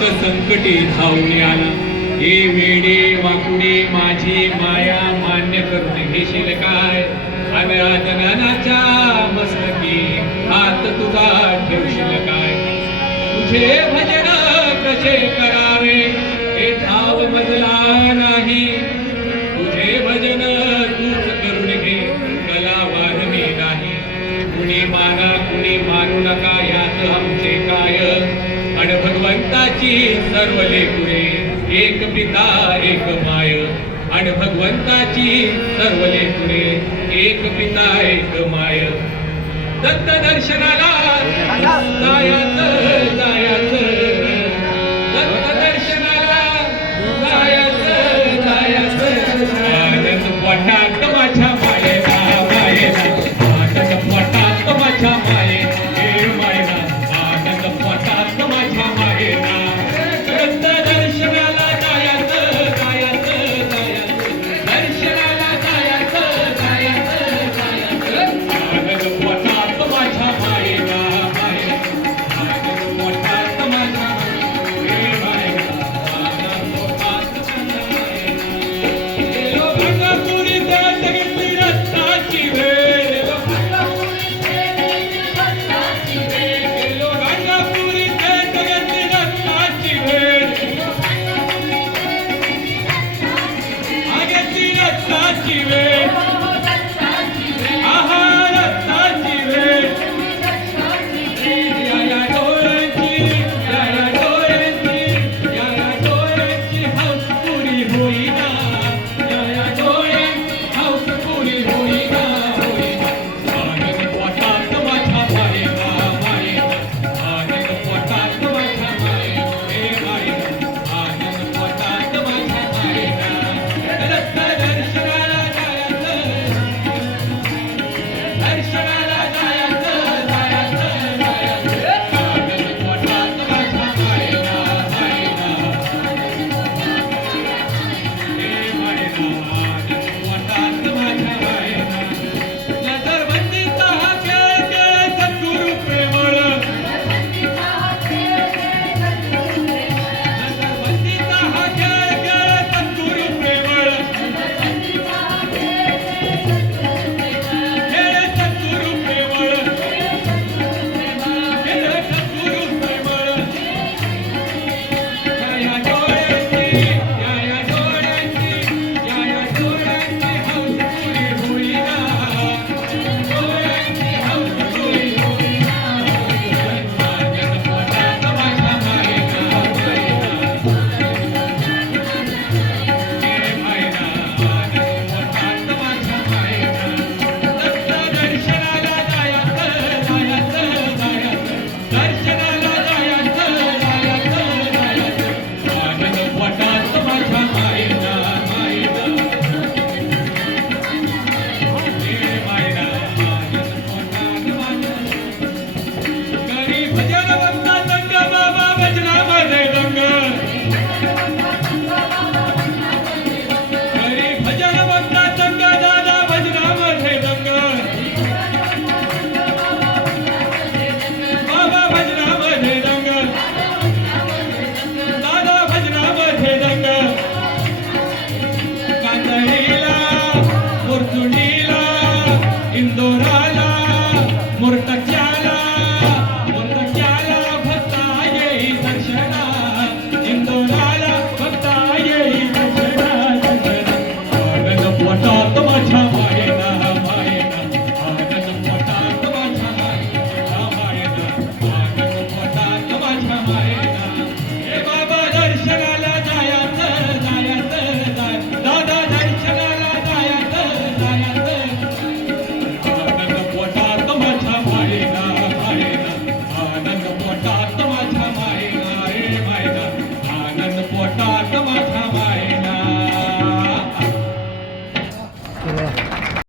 भक्त संकटी धावून आला. हे वेडे वाकुडे माझी माया मान्य करून घेशील काय? अनाजनाच्या मस्तकी हात तुझा ठेवशील काय? तुझे भजन कसे करावे हे ठाव मजला नाही. तुझे भजन तूच करून घे कलावान मी नाही. कुणी माना कुणी मानू नका यात आमचे काय. अन भगवंताची सर्व लेकुरे एक पिता एक माय. अन भगवंताची सर्व लेकुरे एक पिता एक माय. दत्त दर्शनाला जायचं जायचं